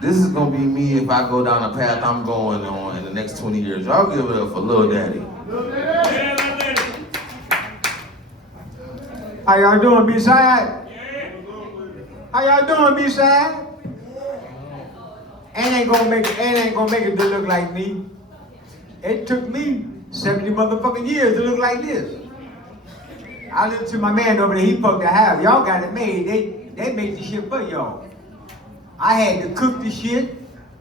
This is gonna be me if I go down the path I'm going on in the next 20 years. Y'all give it up for Lil Daddy. How y'all doing, B-side? How y'all doing, B-side? Ain't gonna make it to look like me. It took me 70 motherfucking years to look like this. I listened to my man over there, he fucked the house. Y'all got it made. They made the shit for y'all. I had to cook the shit,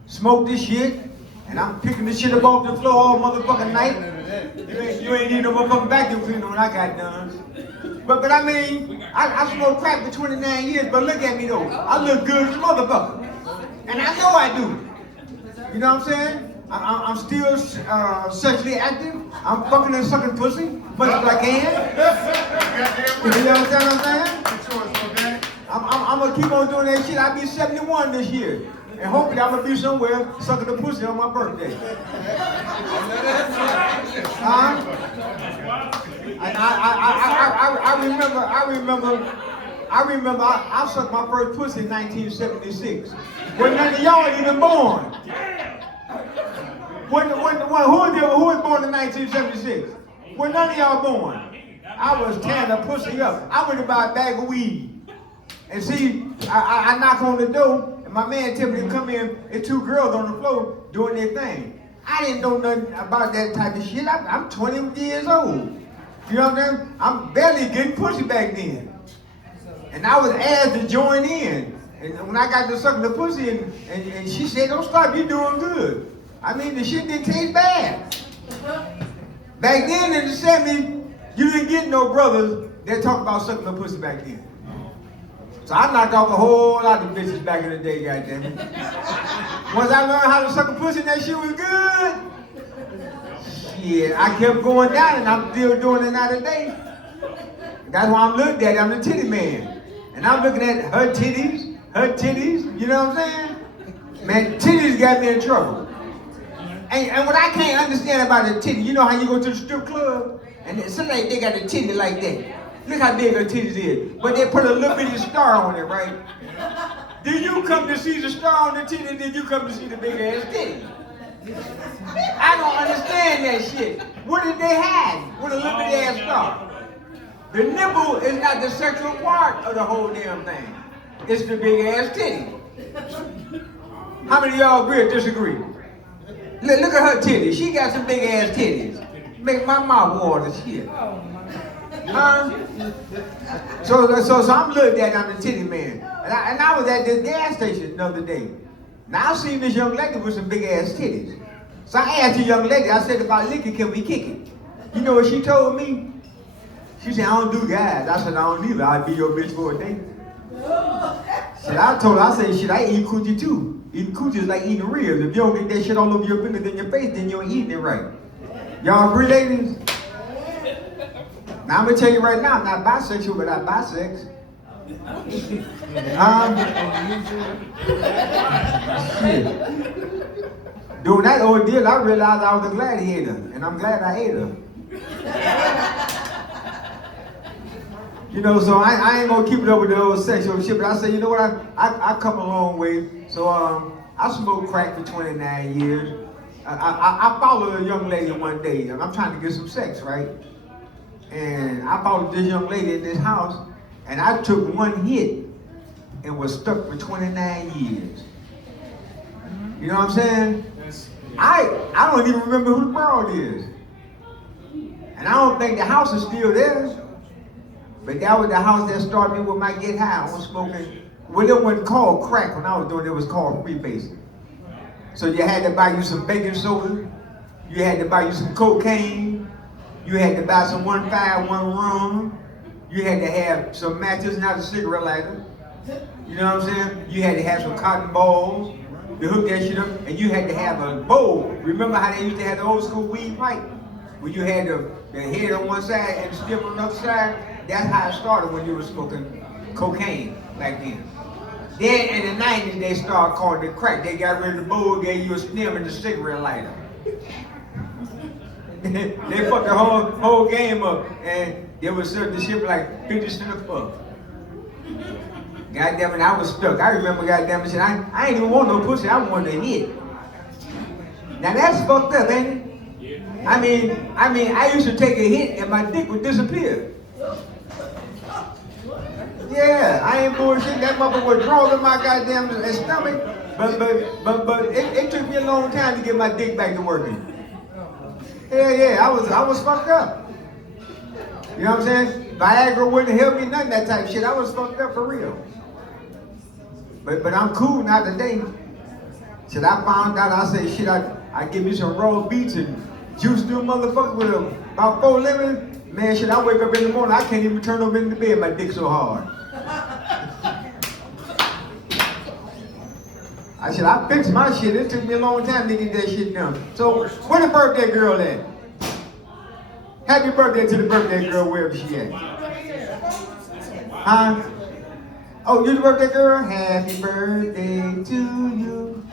smoke the shit, and I'm picking the shit up off the floor all motherfucking night. You ain't need no motherfucking vacuum cleaner when I got done. But I mean, I smoked crack for 29 years, but look at me though. I look good as a motherfucker. And I know I do. You know what I'm saying? I'm still sexually active. I'm fucking and sucking pussy, much as I can. You understand what I'm saying? I'm gonna keep on doing that shit. I'll be 71 this year. And hopefully I'm gonna be somewhere sucking the pussy on my birthday. I remember I sucked my first pussy in 1976. When none of y'all even born. Who was born in 1976? When none of y'all born. I was tearing the pussy up. I went to buy a bag of weed. And see, I knock on the door, and my man tell me to come in, and two girls on the floor doing their thing. I didn't know nothing about that type of shit. I'm 20 years old. You know what I'm saying? I'm barely getting pussy back then. And I was asked to join in. And when I got to sucking the pussy, and she said, don't stop, you're doing good. I mean, the shit didn't taste bad. Back then in the 70s, you didn't get no brothers that talk about sucking the pussy back then. So I knocked off a whole lot of bitches back in the day, goddammit. Once I learned how to suck a pussy, that shit was good. Shit, I kept going down, and I'm still doing it now today. That's why I'm looked at. I'm the titty man. And I'm looking at her titties, you know what I'm saying? Man, titties got me in trouble. And what I can't understand about a titty, you know how you go to the strip club, and somebody, they got a titty like that. Look how big her titties is. But they put a little bitty star on it, right? Did you come to see the star on the titty, or did you come to see the big ass titty? I don't understand that shit. What did they have with a little bitty ass star? The nipple is not the sexual part of the whole damn thing. It's the big ass titty. How many of y'all agree or disagree? Look at her titties. She got some big ass titties. Make my mouth water shit. So I'm looked at, I'm the titty man. And I was at this gas station the other day. Now I seen this young lady with some big ass titties. So I asked the young lady, I said, about liquor, can we kick it? You know what she told me? She said, I don't do guys. I said, I don't either. I'd be your bitch for a day. Shit, I told her, I said, shit, I eat coochie too. Eating coochie is like eating ribs. If you don't get that shit all over your fingers and your face, then you ain't eating it right. Y'all agree, ladies? Now I'm gonna tell you right now, I'm not bisexual, but I bisex. Shit. During that ordeal, I realized I was a gladiator, and I'm glad I ate her. You know, so I ain't gonna keep it up with the old sexual shit, but I say, you know what, I come a long way. So I smoked crack for 29 years. I followed a young lady one day, and I'm trying to get some sex, right? And I followed this young lady in this house, and I took one hit and was stuck for 29 years. You know what I'm saying? I don't even remember who the broad is. And I don't think the house is still there. But that was the house that started me with my get high. I was smoking, well, it wasn't called crack when I was doing it, it was called freebasing. So you had to buy you some baking soda, you had to buy you some cocaine, you had to buy some 151 rum, you had to have some matches, not a cigarette lighter. You know what I'm saying? You had to have some cotton balls to hook that shit up, and you had to have a bowl. Remember how they used to have the old school weed pipe? Where you had the head on one side and the stem on the other side? That's how it started when you were smoking cocaine back then. Then in the 90s, they started calling it crack. They got rid of the bowl, gave you a stem and a cigarette lighter. They fucked the whole game up, and there was certain shit like 50 cents a fuck. Goddamn it, I was stuck. I remember goddamn it, I ain't even want no pussy, I wanted to hit. Now that's fucked up, ain't it? I mean, I used to take a hit and my dick would disappear. Yeah, I ain't bullshit. That motherfucker would draw in my goddamn stomach. But it took me a long time to get my dick back to working. Yeah, I was fucked up. You know what I'm saying? Viagra wouldn't help me, none of that type of shit. I was fucked up for real. But I'm cool now today. Shit, I found out, I said, shit, I give me some raw beets and juice them motherfucker with about 4 lemons. Man, shit, I wake up in the morning, I can't even turn over in the bed, my dick so hard. I fixed my shit. It took me a long time to get that shit done. So, where the birthday girl at? Happy birthday to the birthday girl, wherever she at. Huh? Oh, you the birthday girl? Happy birthday to you.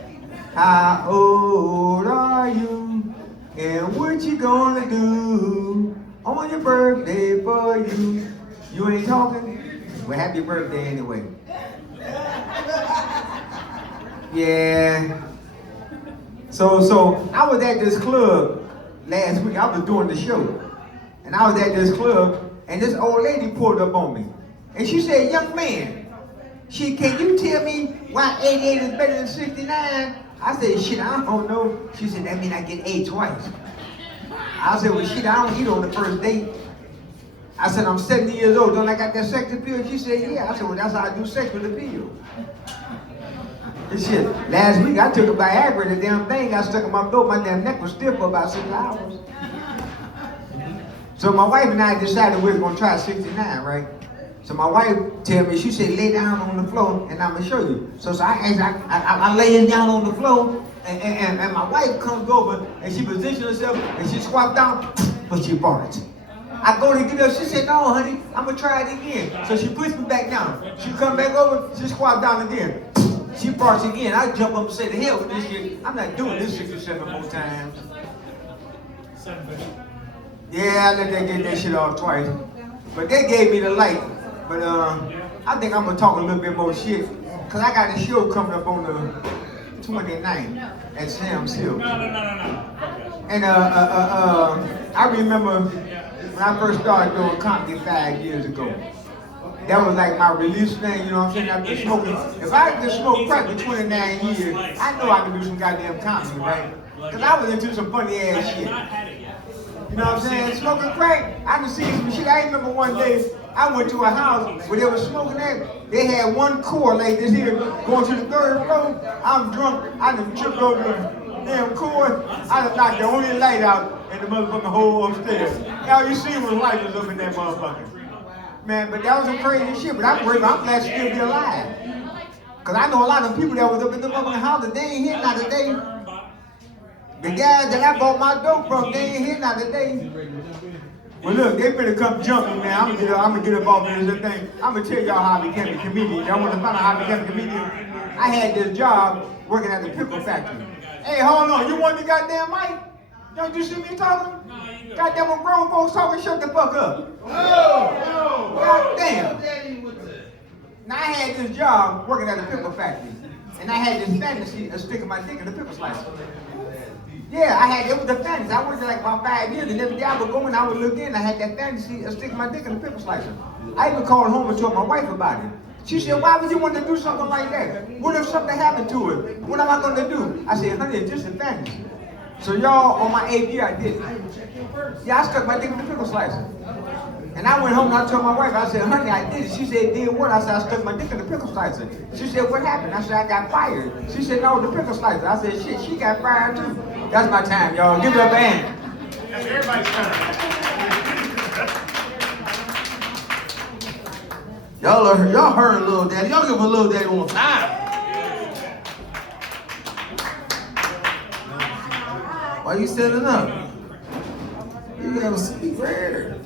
How old are you? And what you gonna do on your birthday for you? You ain't talking? Well, happy birthday anyway. Yeah. So I was at this club last week. I was doing the show. And I was at this club and this old lady pulled up on me. And she said, young man, can you tell me why 88 is better than 69? I said, shit, I don't know. She said, that mean I get AIDS twice. I said, well, shit, I don't eat on the first date. I said, I'm 70 years old. Don't I got that sex appeal? She said, yeah. I said, well, that's how I do sex with the pill. And shit, last week I took a Viagra, the damn thing got stuck in my throat. My damn neck was stiff for about 6 hours. So my wife and I decided we were gonna try 69, right? So my wife tell me, she said, lay down on the floor and I'm gonna show you. So I lay down on the floor and my wife comes over and she positions herself and she squats down, but she farts. I go to get her, she said, no honey, I'm gonna try it again. So she pushed me back down. She come back over, she squats down again. She farts again. I jump up and say, the hell with this shit. I'm not doing this 6 or 7 more times. Yeah, I let that get that shit off twice. But they gave me the light. But I think I'm gonna talk a little bit more shit. Cause I got a show coming up on the 29th at Sam's Hill. No. And I remember when I first started doing comedy 5 years ago. That was like my release thing, you know what I'm saying? I've been smoking. If I could smoke crack for 29 years, I know I can do some goddamn comedy, right? Because I was into some funny ass shit. You know what I'm saying? Smoking crack, I can see some shit. I remember one day, I went to a house where they were smoking that. They had one cord like this here, going to the 3rd floor. I'm drunk, I done tripped over the damn cord. I done knocked the only light out in the motherfucking hole upstairs. All you see was lights up in that motherfucker. Man, but that was some crazy shit, but I'm glad to still be alive. Cause I know a lot of people that was up in the motherfucking house that they ain't here not today. The guys that I bought my dope from, they ain't here not today. Well look, they better come jump me, man. I'm gonna get up off this thing. I'm gonna tell y'all how I became a comedian. Y'all wanna find out how I became a comedian? I had this job working at the pickle factory. Hey, hold on, you want the goddamn mic? Don't you see me talking? Goddamn, when grown folks talking, shut the fuck up. Goddamn. Now I had this job working at a pickle factory, and I had this fantasy of sticking my dick in the pickle slicer. Yeah, it was the fantasy. I worked there like about 5 years, and every day I would go and I would look in, I had that fantasy of sticking my dick in the pickle slicer. I even called home and told my wife about it. She said, why would you want to do something like that? What if something happened to it? What am I gonna do? I said, honey, it's just a fantasy. So y'all, on my 8th year, I did it. Yeah, I stuck my dick in the pickle slicer. And I went home and I told my wife, I said, honey, I did it. She said, did what? I said, I stuck my dick in the pickle slicer. She said, what happened? I said, I got fired. She said, no, the pickle slicer. I said, shit, she got fired too. That's my time, y'all. Give it up a hand. That's everybody's time. Y'all heard Lil Daddy. Y'all give a Lil Daddy one time. Why you standing up? You gotta speak right here.